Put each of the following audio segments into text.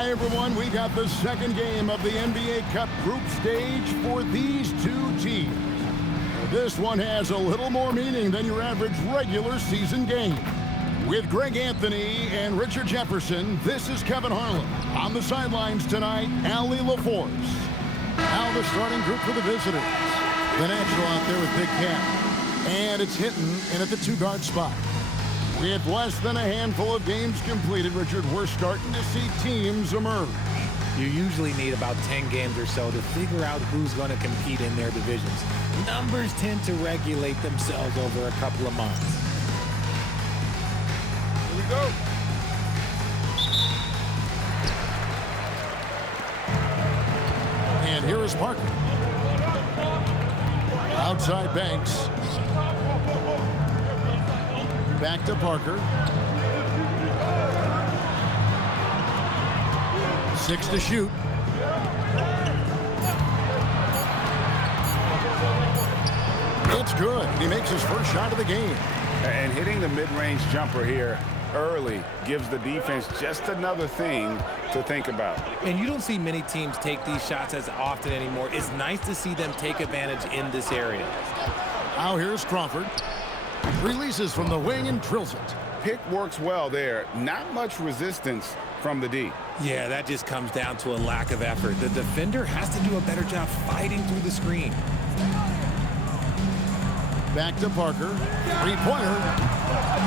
Hi, everyone. We got the second game of the NBA Cup group stage for these two teams. This one has a little more meaning than your average regular season game. With Greg Anthony and Richard Jefferson, this is Kevin Harlan. On the sidelines tonight, Allie LaForce. Now the starting group for the visitors. The natural out there with Big Cat. And it's Hinton in at the two-guard spot. With less than a handful of games completed, Richard, we're starting to see teams emerge. You usually need about 10 games or so to figure out who's going to compete in their divisions. Numbers tend to regulate themselves over a couple of months. Here we go. And here is Parker. Outside Banks. Back to Parker. 6 to shoot. It's good. He makes his first shot of the game. And hitting the mid-range jumper here early gives the defense just another thing to think about. And you don't see many teams take these shots as often anymore. It's nice to see them take advantage in this area. Now here's Crawford. Releases from the wing and drills it. Pick works well there. Not much resistance from the D. Yeah, that just comes down to a lack of effort. The defender has to do a better job fighting through the screen. Back to Parker. Three-pointer.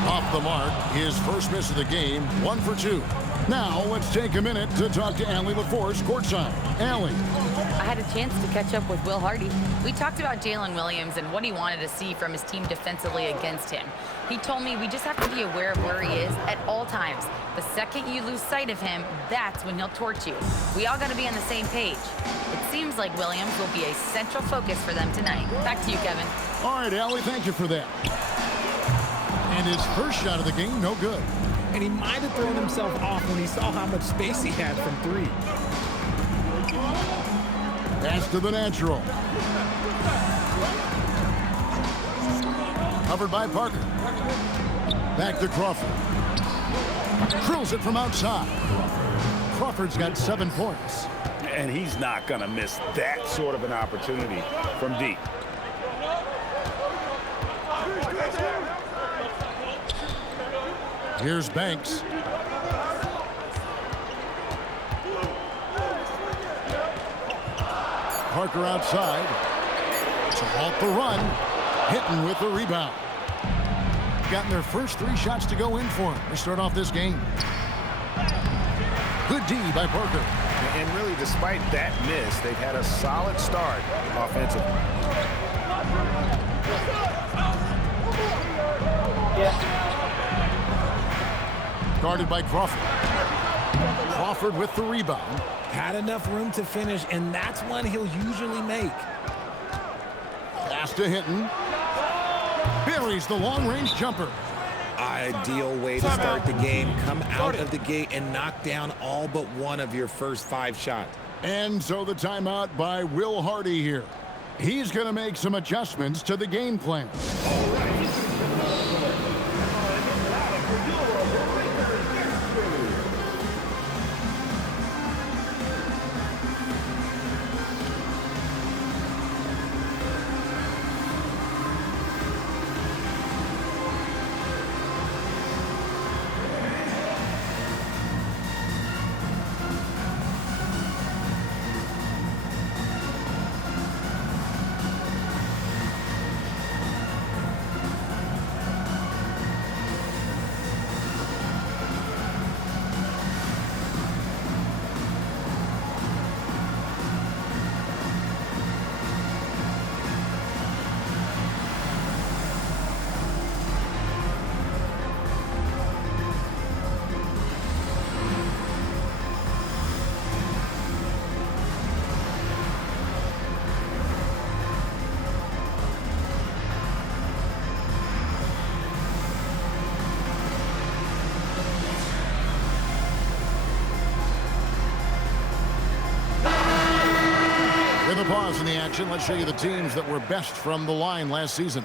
Off the mark. His first miss of the game. 1 for 2. Now let's take a minute to talk to Allie LaForce courtside. Allie. I had a chance to catch up with Will Hardy. We talked about Jalen Williams and what he wanted to see from his team defensively against him. He told me we just have to be aware of where he is at all times. The second you lose sight of him, that's when he'll torch you. We all got to be on the same page. It seems like Williams will be a central focus for them tonight. Back to you, Kevin. All right, Allie, thank you for that. And his first shot of the game, no good. And he might have thrown himself off when he saw how much space he had from three. Pass to the natural. Covered by Parker. Back to Crawford. Drills it from outside. Crawford's got 7 points. And he's not going to miss that sort of an opportunity from deep. Here's Banks. Parker outside. To halt the run. Hinton with the rebound. Gotten their first 3 shots to go in for him to start off this game. Good D by Parker. And really, despite that miss, they've had a solid start offensively. Guarded by Crawford. Crawford with the rebound. Had enough room to finish, and that's one he'll usually make. Pass to Hinton. Buries the long-range jumper. Ideal way to start the game. Come out of the gate and knock down all but one of your first 5 shots. And so the timeout by Will Hardy here. He's going to make some adjustments to the game plan. With a pause in the action, let's show you the teams that were best from the line last season.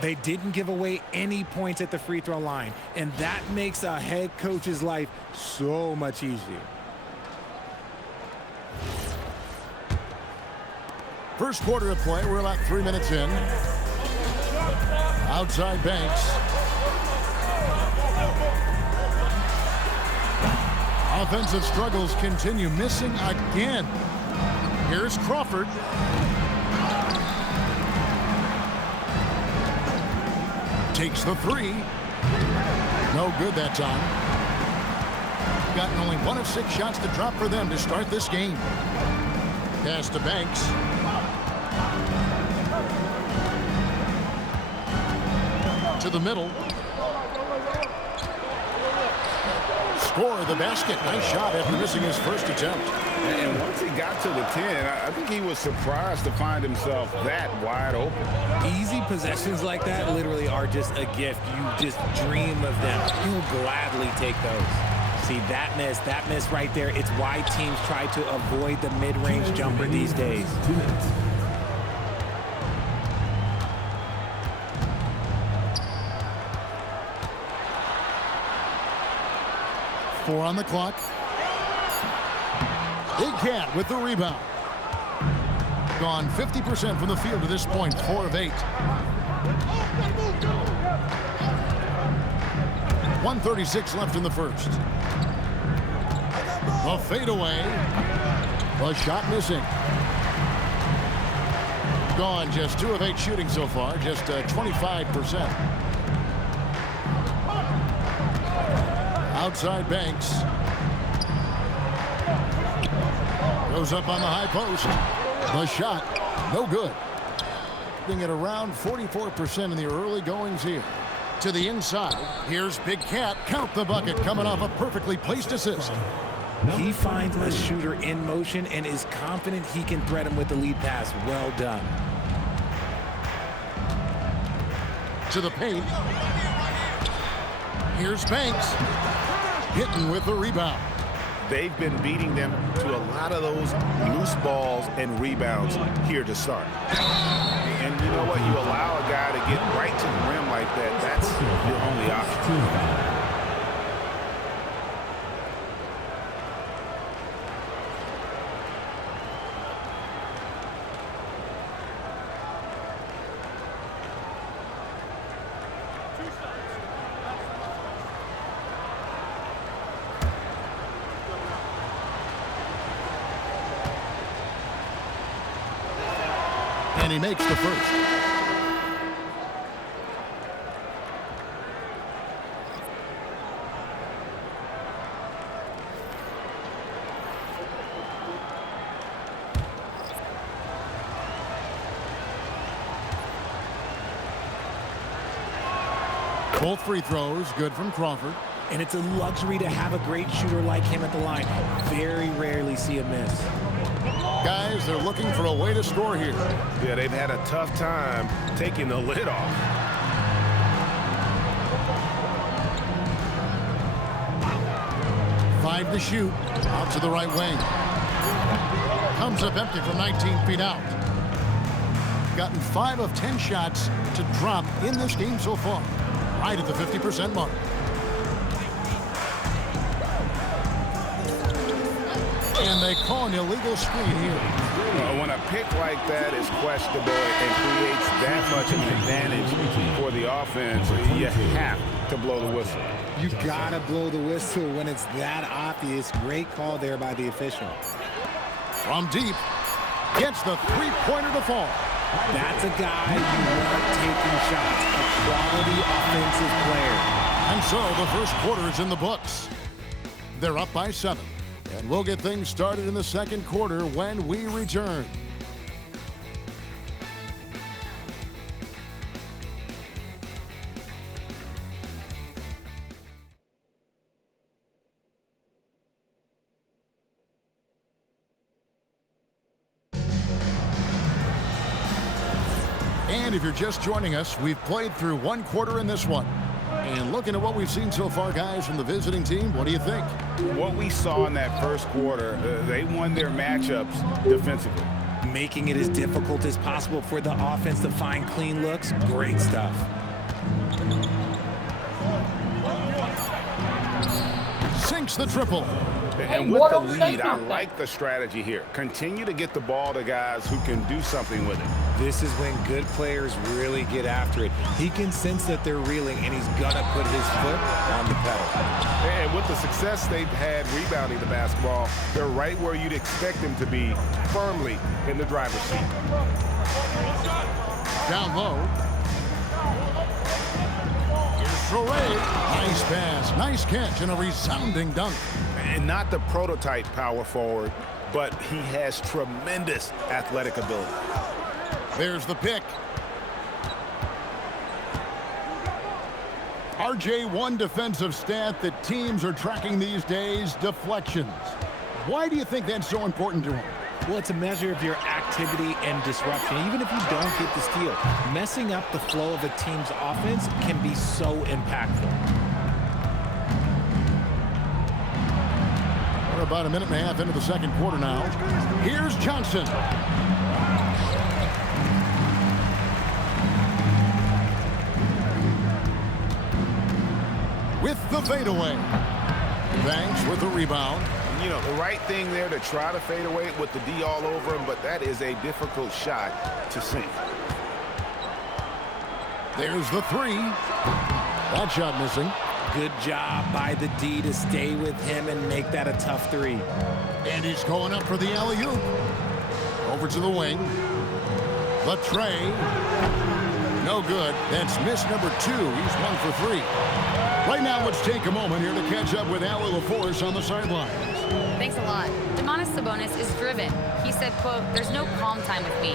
They didn't give away any points at the free throw line, and that makes a head coach's life so much easier. First quarter of play. We're about 3 minutes in. Outside Banks. Offensive struggles continue. Missing again. Here's Crawford. Takes the three. No good that time. Gotten only 1 of 6 shots to drop for them to start this game. Pass to Banks. To the middle. Score the basket. Nice shot after missing his first attempt. And once he got to the 10, I think he was surprised to find himself that wide open. Easy possessions like that literally are just a gift. You just dream of them. He'll gladly take those. See, that miss right there, it's why teams try to avoid the mid-range jumper these days. 2 minutes. Four on the clock. Big Cat with the rebound. Gone 50% from the field to this point, 4 of 8. 1:36 left in the first. A fadeaway. A shot missing. Gone just 2 of 8 shooting so far, just 25%. Outside Banks. Goes up on the high post. The shot, no good. Being at around 44% in the early goings here. To the inside, here's Big Cat. Count the bucket, coming off a perfectly placed assist. He finds a shooter in motion and is confident he can thread him with the lead pass. Well done. To the paint. Here's Banks. Hitting with the rebound. They've been beating them to a lot of those loose balls and rebounds here to start. And you know what? You allow a guy to get right to the rim like that, that's your only option. And he makes the first. Both free throws, good from Crawford. And it's a luxury to have a great shooter like him at the line. Very rarely see a miss. Guys, they're looking for a way to score here. Yeah, they've had a tough time taking the lid off. Five to shoot. Out to the right wing. Comes up empty from 19 feet out. Gotten 5 of 10 shots to drop in this game so far. Right at the 50% mark. And they call an illegal screen here. When a pick like that is questionable and creates that much of an advantage for the offense, you have to blow the whistle. You gotta blow the whistle when it's that obvious. Great call there by the official. From deep, gets the three-pointer to fall. That's a guy you want taking shots, a quality offensive player. And so the first quarter is in the books. They're up by 7. And we'll get things started in the second quarter when we return. And if you're just joining us, we've played through 1 quarter in this one. And looking at what we've seen so far, guys, from the visiting team, what do you think? What we saw in that first quarter, they won their matchups defensively. Making it as difficult as possible for the offense to find clean looks. Great stuff. Sinks the triple. And with the lead, I like the strategy here. Continue to get the ball to guys who can do something with it. This is when good players really get after it. He can sense that they're reeling, and he's going to put his foot on the pedal. And with the success they've had rebounding the basketball, they're right where you'd expect them to be, firmly in the driver's seat. Down low. Here's Soray. Nice pass, nice catch, and a resounding dunk. And not the prototype power forward, but he has tremendous athletic ability. There's the pick. RJ, one defensive stat that teams are tracking these days, deflections. Why do you think that's so important to him? Well, it's a measure of your activity and disruption. Even if you don't get the steal, messing up the flow of a team's offense can be so impactful. We're about a minute and a half into the second quarter now. Here's Johnson. With the fadeaway. Banks with the rebound. You know, the right thing there to try to fade away with the D all over him, but that is a difficult shot to sink. There's the three. That shot missing. Good job by the D to stay with him and make that a tough three. And he's going up for the alley-oop. Over to the wing. The tray. No good. That's miss number 2. He's 1 for 3. Right now, let's take a moment here to catch up with Allie LaForce on the sidelines. Thanks a lot. Domantas Sabonis is driven. He said, quote, "There's no calm time with me.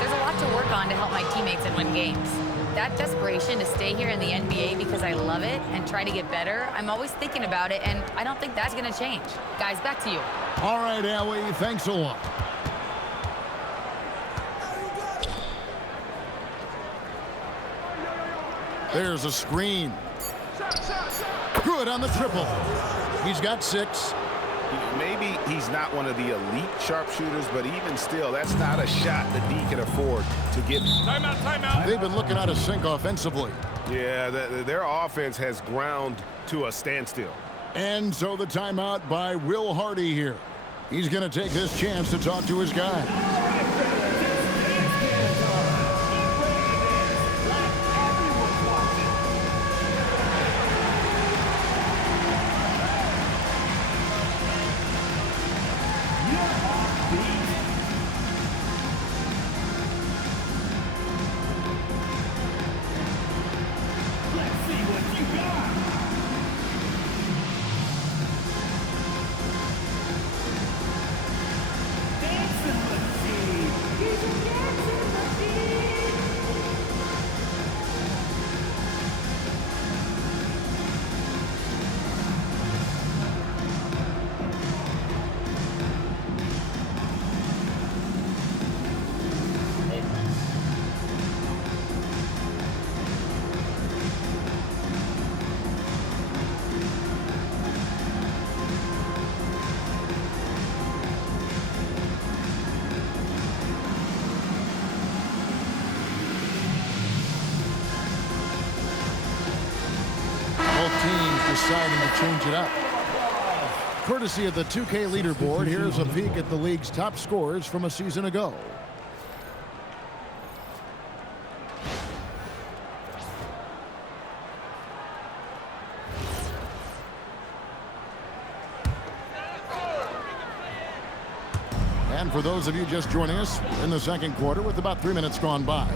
There's a lot to work on to help my teammates and win games. That desperation to stay here in the NBA because I love it and try to get better, I'm always thinking about it, and I don't think that's going to change." Guys, back to you. All right, Allie, thanks a lot. There's a screen. Good on the triple. He's got 6. Maybe he's not one of the elite sharpshooters, but even still, that's not a shot the D can afford to get. Timeout, timeout. They've been looking out of sync offensively. Yeah, their offense has ground to a standstill. And so the timeout by Will Hardy here. He's going to take this chance to talk to his guy. Deciding to change it up. Courtesy of the 2K leaderboard, here's a peek at the league's top scorers from a season ago. And for those of you just joining us in the second quarter with about 3 minutes gone by.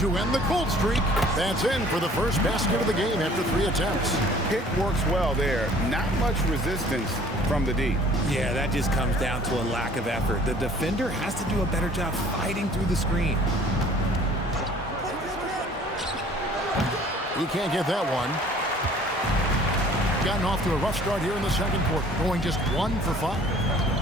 To end the cold streak, that's in for the first basket of the game after 3 attempts. Pick works well there. Not much resistance from the D. Yeah, that just comes down to a lack of effort. The defender has to do a better job fighting through the screen. He can't get that one. Gotten off to a rough start here in the second quarter, going just 1 for 5.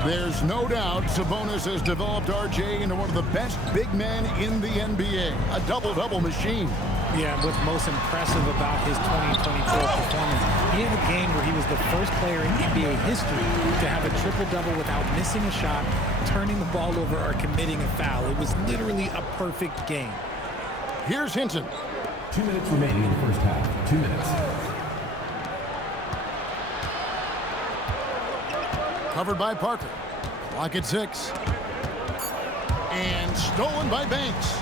There's no doubt Sabonis has developed RJ into one of the best big men in the NBA. A double-double machine. Yeah, what's most impressive about his 2024 performance, he had a game where he was the first player in NBA history to have a triple-double without missing a shot, turning the ball over, or committing a foul. It was literally a perfect game. Here's Hinton. 2 minutes remaining in the first half. 2 minutes. Covered by Parker. Clock at 6. And stolen by Banks.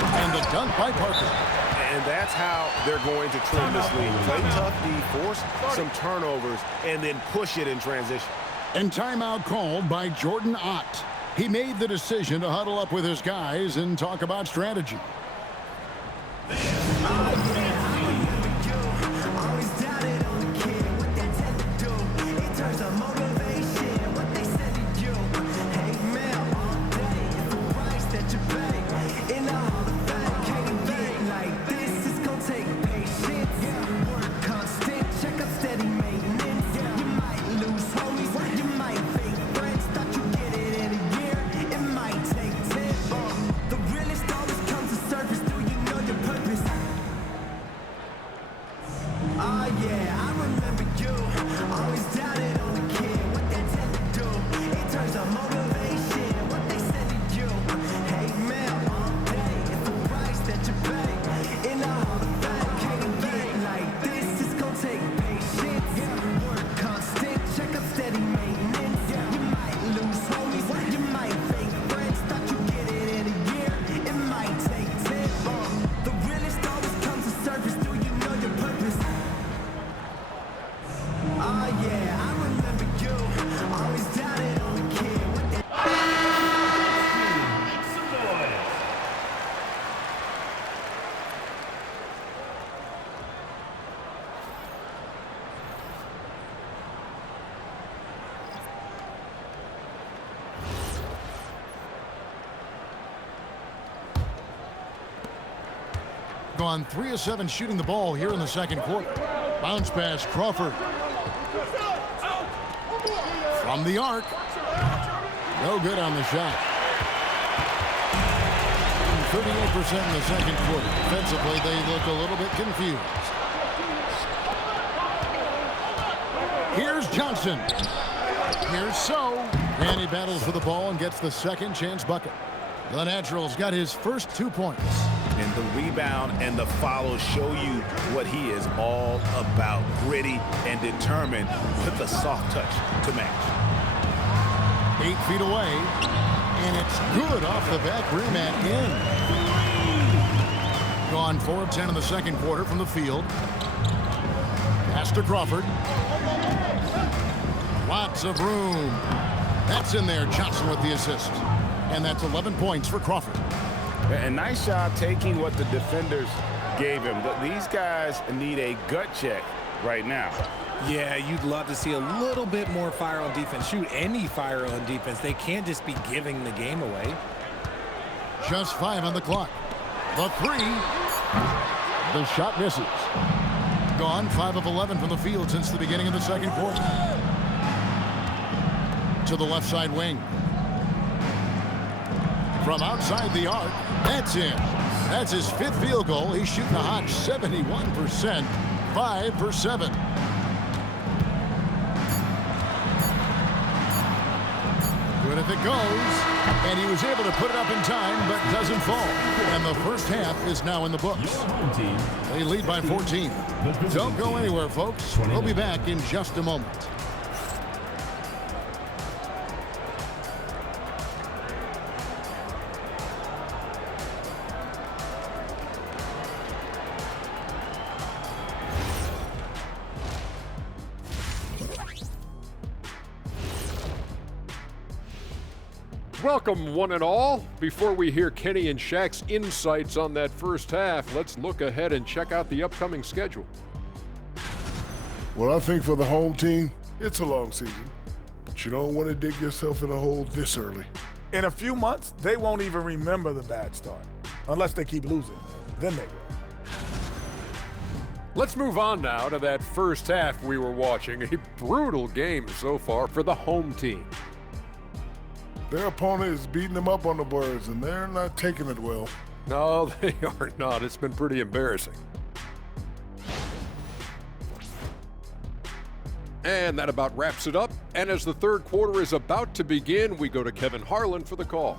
And the dunk by Parker. And that's how they're going to trim this lead. Play tough D, force some turnovers, and then push it in transition. And timeout called by Jordan Ott. He made the decision to huddle up with his guys and talk about strategy. Gone 3 of 7 shooting the ball here in the second quarter. Bounce pass, Crawford. From the arc. No good on the shot. 38% in the second quarter. Defensively, they look a little bit confused. Here's Johnson. Here's So. And he battles for the ball and gets the second chance bucket. The Natural's got his first 2 points. And the rebound and the follow show you what he is all about. Gritty and determined with the soft touch to match. 8 feet away. And it's good off the back rim and in. Gone 4 of 10 in the second quarter from the field. Pass to Crawford. Lots of room. That's in there. Johnson with the assist. And that's 11 points for Crawford. And nice job taking what the defenders gave him. But these guys need a gut check right now. Yeah, you'd love to see a little bit more fire on defense. Shoot, any fire on defense. They can't just be giving the game away. Just 5 on the clock. The 3. The shot misses. Gone 5 of 11 from the field since the beginning of the second quarter. To the left side wing. From outside the arc, that's in. That's his 5th field goal. He's shooting a hot 71%, 5 for 7. Good if it goes, and he was able to put it up in time, but doesn't fall. And the first half is now in the books. They lead by 14. Don't go anywhere, folks. We'll be back in just a moment. Welcome, one and all. Before we hear Kenny and Shaq's insights on that first half, let's look ahead and check out the upcoming schedule. Well, I think for the home team, it's a long season, but you don't want to dig yourself in a hole this early. In a few months, they won't even remember the bad start, unless they keep losing. Then they will. Let's move on now to that first half we were watching. A brutal game so far for the home team. Their opponent is beating them up on the boards, and they're not taking it well. No, they are not. It's been pretty embarrassing. And that about wraps it up. And as the third quarter is about to begin, we go to Kevin Harlan for the call.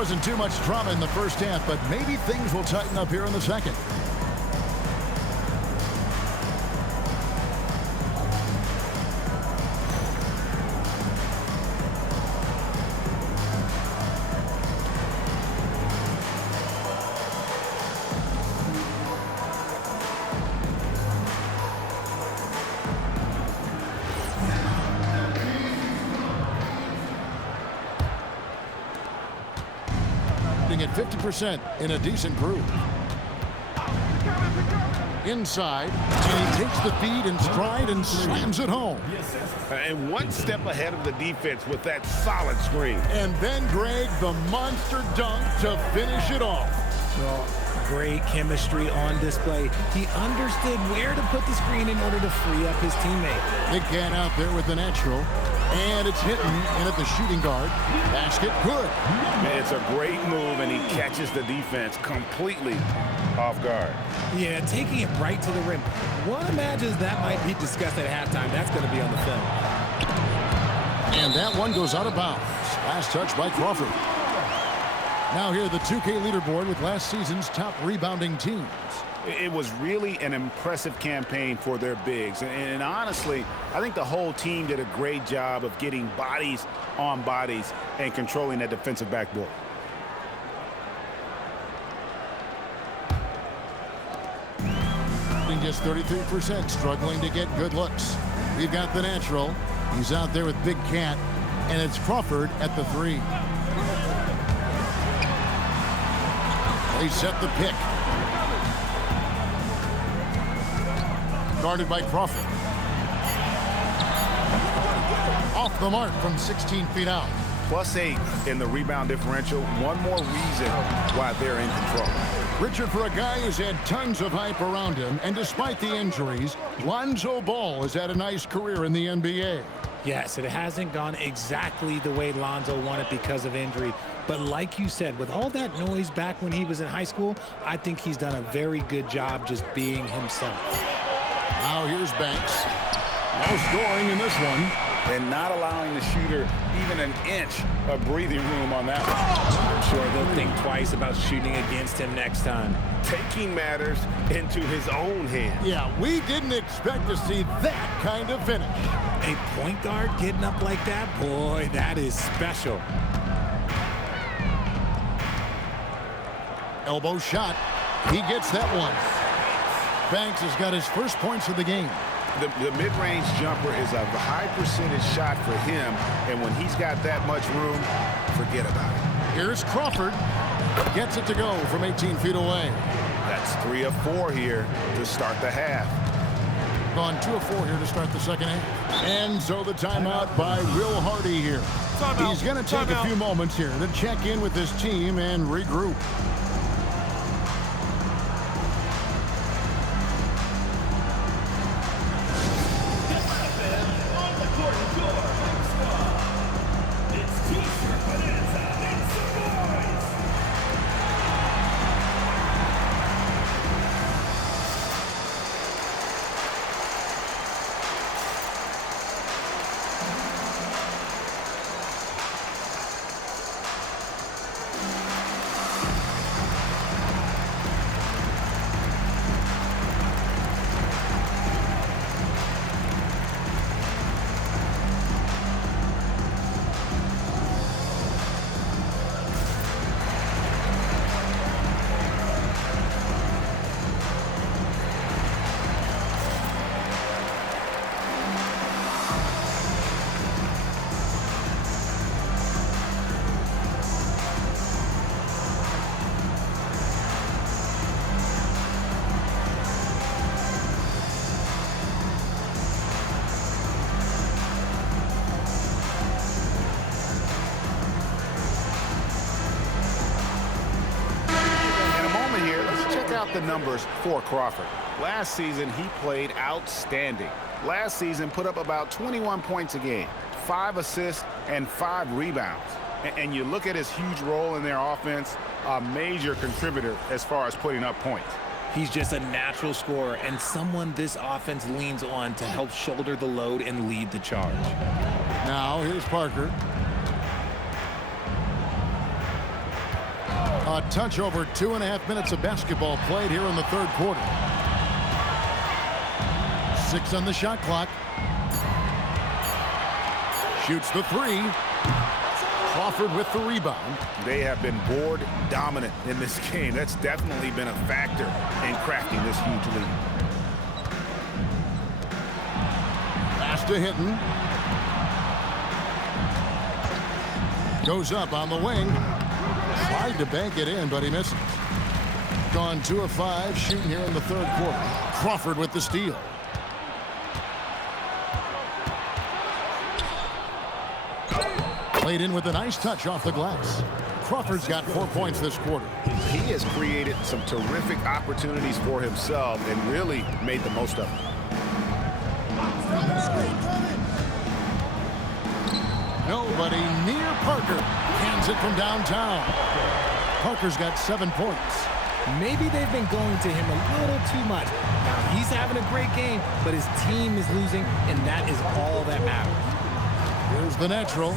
wasn't too much drama in the first half, but maybe things will tighten up here in the second. At 50% in a decent groove. Inside, and he takes the feed in stride and slams it home. And one step ahead of the defense with that solid screen. And then Greg, the monster dunk to finish it off. Well, great chemistry on display. He understood where to put the screen in order to free up his teammate. Big can out there with the natural. And it's hitting in at the shooting guard. Basket good. It's a great move, and he catches the defense completely off guard. Yeah, taking it right to the rim. One imagines that might be discussed at halftime. That's going to be on the film. And that one goes out of bounds. Last touch by Crawford. Now here the 2K leaderboard with last season's top rebounding teams. It was really an impressive campaign for their bigs. And honestly, I think the whole team did a great job of getting bodies on bodies and controlling that defensive backboard. Just 33%, struggling to get good looks. We've got the natural. He's out there with Big Cat, and it's Crawford at the 3. They set the pick. Guarded by Crawford. Off the mark from 16 feet out. +8 in the rebound differential. One more reason why they're in control. Richard, for a guy who's had tons of hype around him, and despite the injuries, Lonzo Ball has had a nice career in the NBA. Yes, it hasn't gone exactly the way Lonzo wanted because of injury. But like you said, with all that noise back when he was in high school, I think he's done a very good job just being himself. Now here's Banks. No scoring in this one. And not allowing the shooter even an inch of breathing room on that one. I'm sure they'll think twice about shooting against him next time. Taking matters into his own hands. Yeah, we didn't expect to see that kind of finish. A point guard getting up like that, boy, that is special. Elbow shot. He gets that one. Banks has got his first points of the game. The mid-range jumper is a high percentage shot for him, and when he's got that much room, forget about it. Here's Crawford. Gets it to go from 18 feet away. That's 3 of 4 here to start the half. Gone 2 of 4 here to start the second half. And so the timeout by Will Hardy here. He's going to take a few moments here to check in with his team and regroup. The numbers for Crawford. Last season, he played outstanding. Last season, put up about 21 points a game, 5 assists, and 5 rebounds. And you look at his huge role in their offense, a major contributor as far as putting up points. He's just a natural scorer and someone this offense leans on to help shoulder the load and lead the charge. Now here's Parker. A touch over 2.5 minutes of basketball played here in the third quarter. 6 on the shot clock. Shoots the three. Crawford with the rebound. They have been board dominant in this game. That's definitely been a factor in crafting this huge lead. Pass to Hinton. Goes up on the wing. Tried to bank it in, but he misses. Gone 2 of 5 shooting here in the third quarter. Crawford with the steal. Played in with a nice touch off the glass. Crawford's got 4 points this quarter. He has created some terrific opportunities for himself and really made the most of them. Nobody near Parker. Hands it from downtown. Parker's got 7 points. Maybe they've been going to him a little too much. Now, he's having a great game, but his team is losing, and that is all that matters. Here's the natural.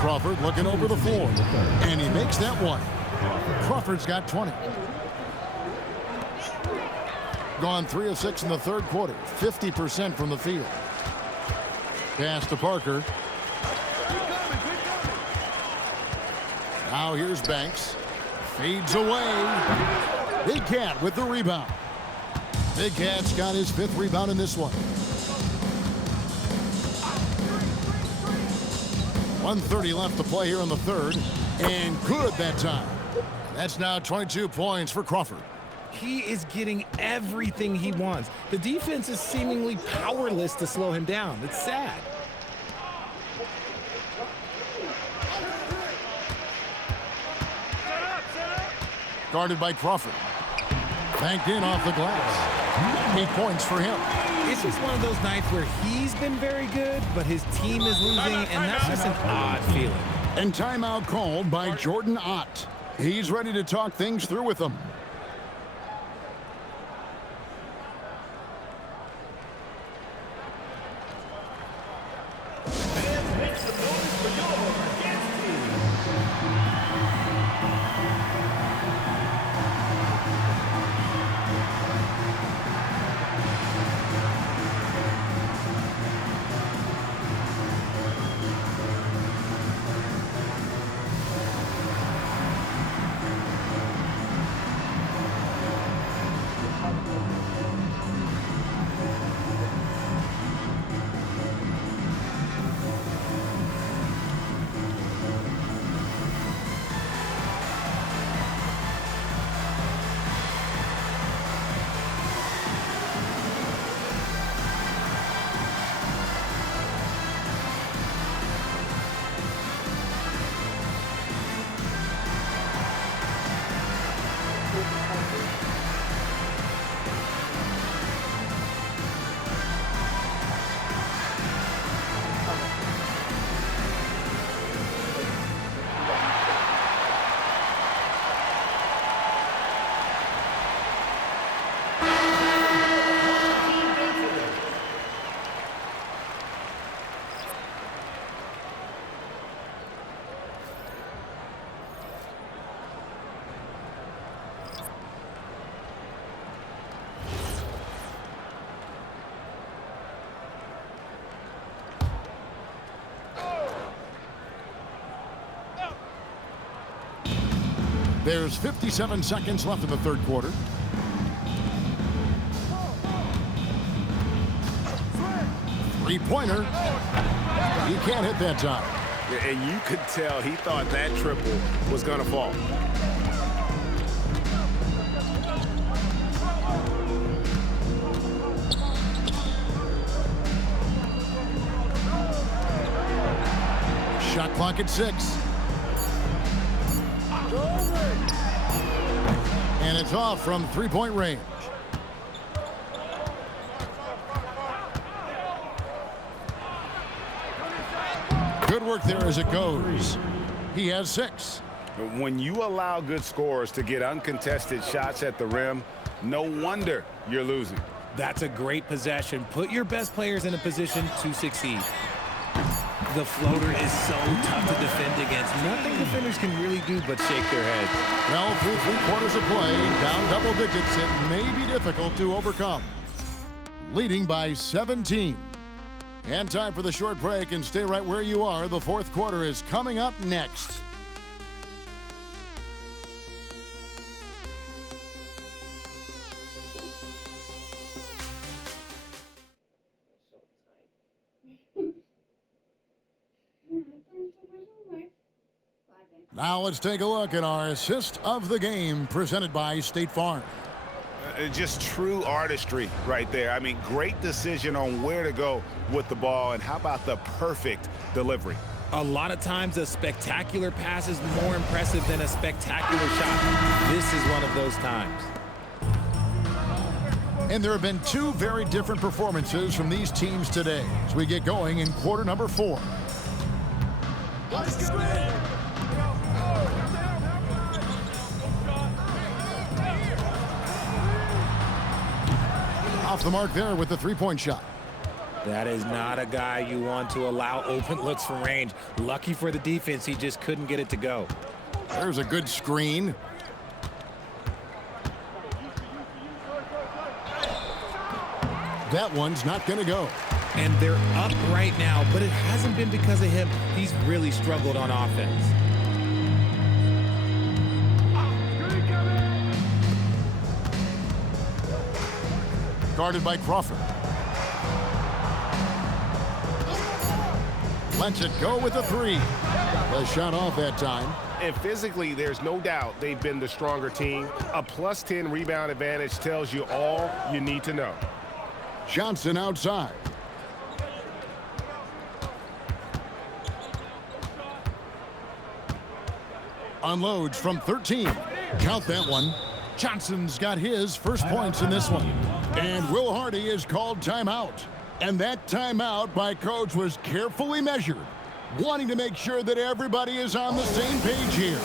Crawford looking over the floor, and he makes that one. Crawford's got 20. Gone 3 of 6 in the third quarter, 50% from the field. Pass to Parker. Now here's Banks. Fades away. Big Cat with the rebound. Big Cat's got his 5th rebound in this one. 1:30 left to play here in the third. And good that time. That's now 22 points for Crawford. He is getting everything he wants. The defense is seemingly powerless to slow him down. It's sad. Guarded by Crawford. Banked in off the glass. 8 points for him. It's just one of those nights where he's been very good, but his team is losing, and that's just an odd feeling. And timeout called by Jordan Ott. He's ready to talk things through with them. There's 57 seconds left in the third quarter. Three-pointer. He can't hit that time. And you could tell he thought that triple was going to fall. Shot clock at 6. And it's off from three-point range. Good work there as it goes. He has 6. When you allow good scorers to get uncontested shots at the rim, no wonder you're losing. That's a great possession. Put your best players in a position to succeed. The floater is so tough to defend against. Nothing defenders can really do but shake their heads. Well, through 3/4 of play, down double digits, it may be difficult to overcome. Leading by 17. And time for the short break, and stay right where you are. The fourth quarter is coming up next. Now let's take a look at our assist of the game presented by State Farm. Just true artistry right there. I mean, great decision on where to go with the ball, and how about the perfect delivery? A lot of times a spectacular pass is more impressive than a spectacular shot. This is one of those times. And there have been two very different performances from these teams today as we get going in quarter number 4. Off the mark there with the three-point shot. That is not a guy you want to allow open looks from range. Lucky for the defense, he just couldn't get it to go. There's a good screen. That one's not going to go. And they're up right now, but it hasn't been because of him. He's really struggled on offense. Guarded by Crawford. Lets it go with the three. The shot off that time. And physically, there's no doubt they've been the stronger team. A +10 rebound advantage tells you all you need to know. Johnson outside. Unloads from 13. Count that one. Johnson's got his first points in this one. And Will Hardy is called timeout. And that timeout by coach was carefully measured, wanting to make sure that everybody is on the same page here.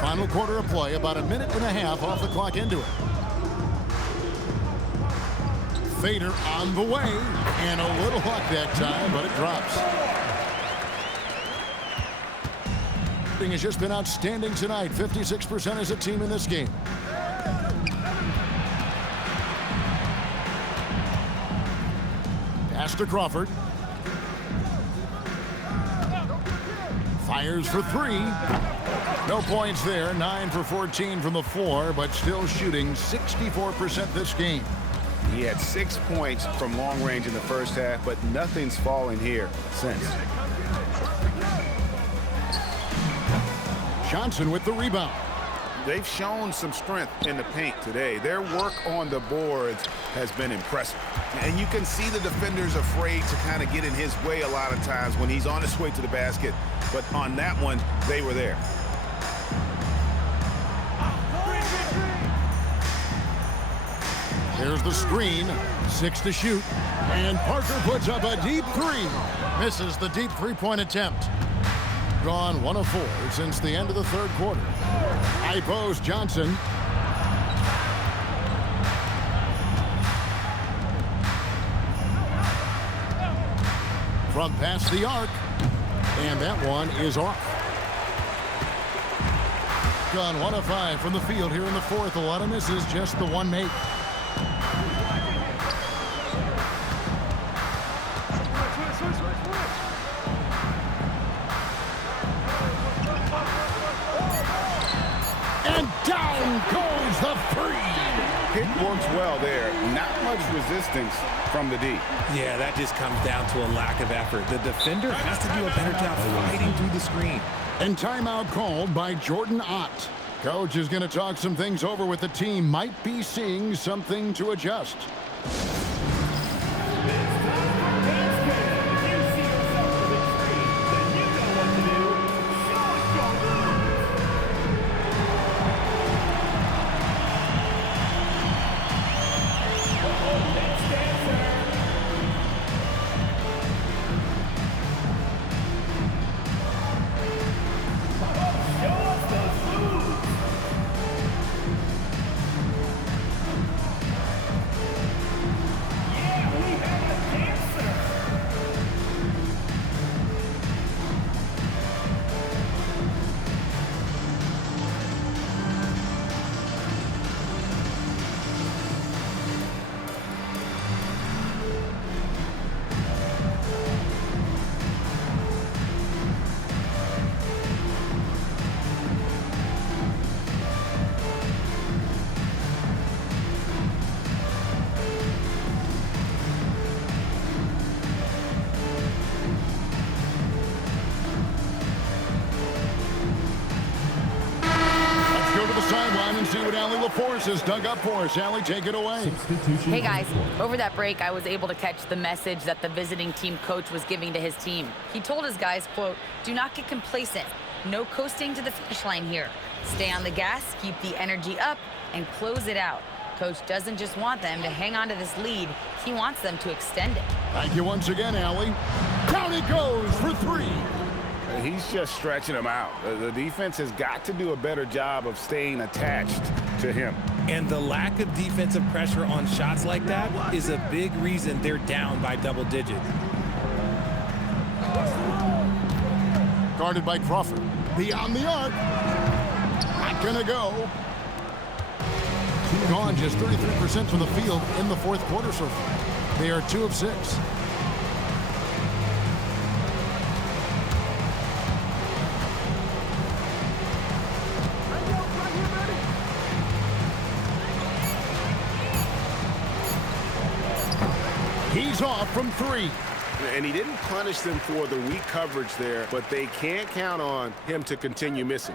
Final quarter of play, about a minute and a half off the clock into it. Fader on the way, and a little luck that time, but it drops. Shooting has just been outstanding tonight. 56% as a team in this game. Pass to Crawford. Fires for three. No points there. 9 for 14 from the floor, but still shooting 64% this game. He had 6 points from long range in the first half, but nothing's fallen here since. Johnson with the rebound. They've shown some strength in the paint today. Their work on the boards has been impressive. And you can see the defenders afraid to kind of get in his way a lot of times when he's on his way to the basket. But on that one, they were there. There's the screen. 6 to shoot. And Parker puts up a deep three. Misses the deep three-point attempt. gone 1 of 4 since the end of the third quarter. High post Johnson. From past the arc. And that one is off. Gone 1 of 5 from the field here in the fourth. A lot of misses, just the one make. And down goes the three. Pick works well there. Not much resistance from the D. Yeah, that just comes down to a lack of effort. The defender has to do a better job fighting through the screen. And timeout called by Jordan Ott. Coach is going to talk some things over with the team. Might be seeing something to adjust. See what Allie LaForce has dug up for us. Allie, take it away. Hey, guys. Over that break, I was able to catch the message that the visiting team coach was giving to his team. He told his guys, quote, "Do not get complacent. No coasting to the finish line here. Stay on the gas, keep the energy up, and close it out." Coach doesn't just want them to hang on to this lead. He wants them to extend it. Thank you once again, Allie. Down it goes for three. He's just stretching him out. The defense has got to do a better job of staying attached to him. And the lack of defensive pressure on shots like that is a big reason they're down by double digits. Guarded by Crawford. Beyond the arc. Not gonna go. Gone just 33% from the field in the fourth quarter so far. They are 2 of 6. He's off from 3. And he didn't punish them for the weak coverage there, but they can't count on him to continue missing.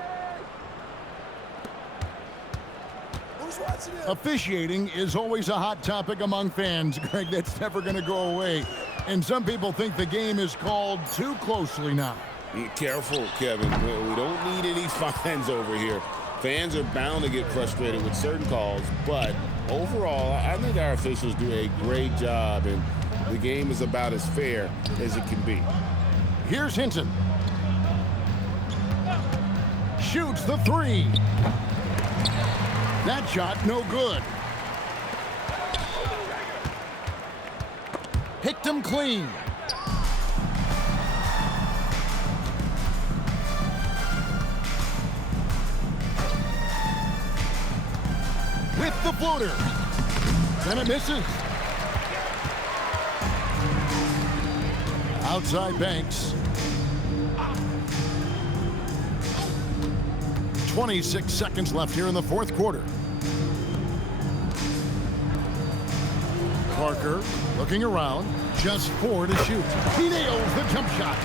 Officiating is always a hot topic among fans, Greg. That's never going to go away. And some people think the game is called too closely now. Be careful, Kevin. We don't need any fines over here. Fans are bound to get frustrated with certain calls, but overall, I think our officials do a great job, and the game is about as fair as it can be. Here's Hinton. Shoots the 3. That shot no good. Picked him clean. With the floater. Then it misses. Outside Banks. 26 seconds left here in the fourth quarter. Parker looking around. Just 4 to shoot. He nails the jump shot.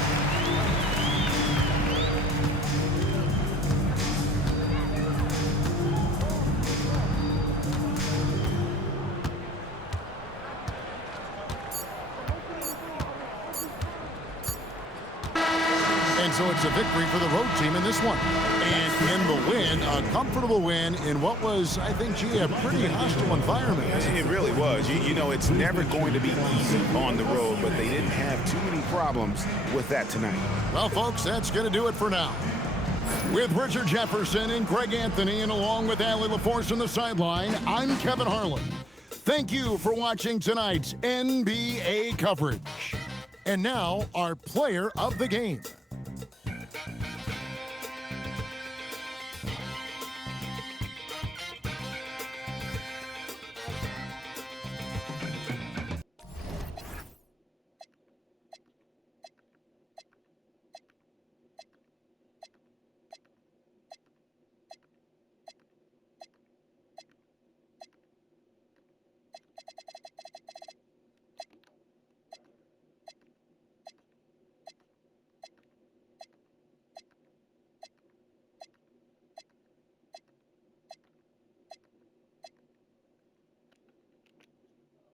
so it's a victory for the road team in this one. And in the win, a comfortable win in what was, I think, gee, a pretty hostile environment. It really was. You know, it's never going to be easy on the road, but they didn't have too many problems with that tonight. Well, folks, that's going to do it for now. With Richard Jefferson and Greg Anthony, and along with Allie LaForce on the sideline, I'm Kevin Harlan. Thank you for watching tonight's NBA coverage. And now, our player of the game.